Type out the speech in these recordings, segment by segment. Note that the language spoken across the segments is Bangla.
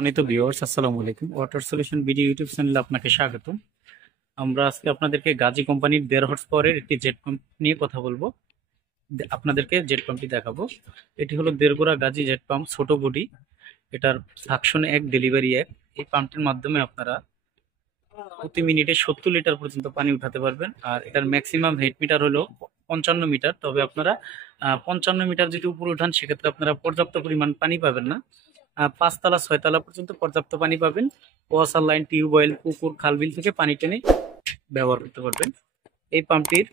সম্মানিত ভিউয়ার্স, আসসালামু আলাইকুম। ওয়াটার সলিউশন ভিডিও ইউটিউব চ্যানেলে আপনাকে স্বাগতম। আমরা আজকে আপনাদেরকে গাজী কোম্পানির 1.5 হর্স পাওয়ারের একটি জেট পাম্প নিয়ে কথা বলবো। আপনাদেরকে জেট পাম্পটি দেখাবো। এটি হলো দেড়গোড়া গাজী জেট পাম্প, ছোট বডি। এটার সাকশন 1, ডেলিভারি 1। এই পাম্পটির মাধ্যমে আপনারা প্রতি মিনিটে 70 লিটার পর্যন্ত পানি উঠাতে পারবেন। আর এটার ম্যাক্সিমাম হেড মিটার হলো 55 মিটার। তবে আপনারা 55 মিটার যদি উপরে উঠান, সেক্ষেত্রে আপনারা পর্যাপ্ত পরিমাণ পানি পাবেন না। 5 তলা 6 তলা পর্যন্ত পর্যাপ্ত পানি পাবেন। ওয়াসার লাইন, টিউবওয়েল, পুকুর, খালবিল থেকে পানি টেনে ব্যবহার করতে পারবেন। এই পাম্পটির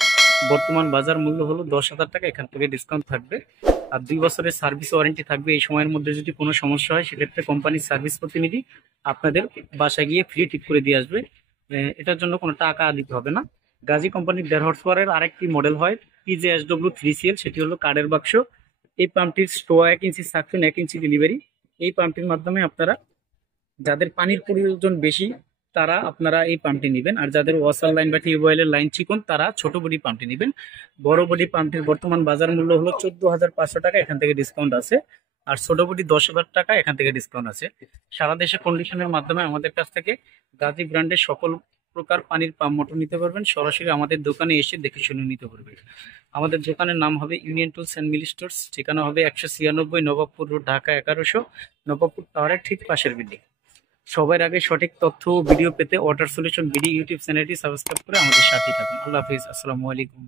বর্তমান বাজার মূল্য হলো 10,000 টাকা। এখান থেকে ডিসকাউন্ট থাকবে। আর 2 বছরের সার্ভিস ওয়ারেন্টি থাকবে। এই সময়ের মধ্যে যদি কোনো সমস্যা হয়, সেক্ষেত্রে কোম্পানির সার্ভিস প্রতিনিধি আপনাদের বাসায় গিয়ে ফ্রি ঠিক করে দিয়ে আসবে। এটার জন্য কোনো টাকা দিতে হবে না। গাজী কোম্পানির 1.5 হর্স পাওয়ারের আরেকটি মডেল হয় PJSW3CL, সেটি হলো কার্ডের বাক্স। এই পাম্পটির স্টো 1 ইঞ্চি, সাকশন 1 ইঞ্চি ডেলিভারি। এই পাম্পটির মাধ্যমে আপনারা যাদের পানির প্রয়োজন বেশি, তারা আপনারা এই পাম্পটি নেবেন। আর যাদের ওয়াসার লাইন বা টিউবওয়েলের লাইন চিকন, তারা ছোট বডি পাম্পটি নেবেন। বড় বডি পাম্পটির বর্তমান বাজার মূল্য হলো 14,500 টাকা। এখান থেকে ডিসকাউন্ট আছে। আর ছোট বডি 10,000 টাকা। এখান থেকে ডিসকাউন্ট আছে। সারা দেশে কন্ডিশনের মাধ্যমে আমাদের কাছ থেকে গাজী ব্র্যান্ডের সকল প্রকার পানির পাম্প মোটর নিতে পারবেন। সরাসরি আমাদের দোকানে এসে দেখে শুনে নিতে পারবেন। আমাদের দোকানের নাম হবে Union Tools and Mill Stores. ঠিকানা হবে 196 নবাবপুর রোড, ঢাকা 1100, নবাবপুর টাওয়ারের ঠিক পাশের বিল্ডিং। সবার আগে সঠিক তথ্য ও ভিডিও পেতে ওয়াটার সলিউশন ভিডিও ইউটিউব চ্যানেলটি সাবস্ক্রাইব করে আমাদের সাথেই থাকুন। আল্লাহ হাফিজ, আসসালামু আলাইকুম।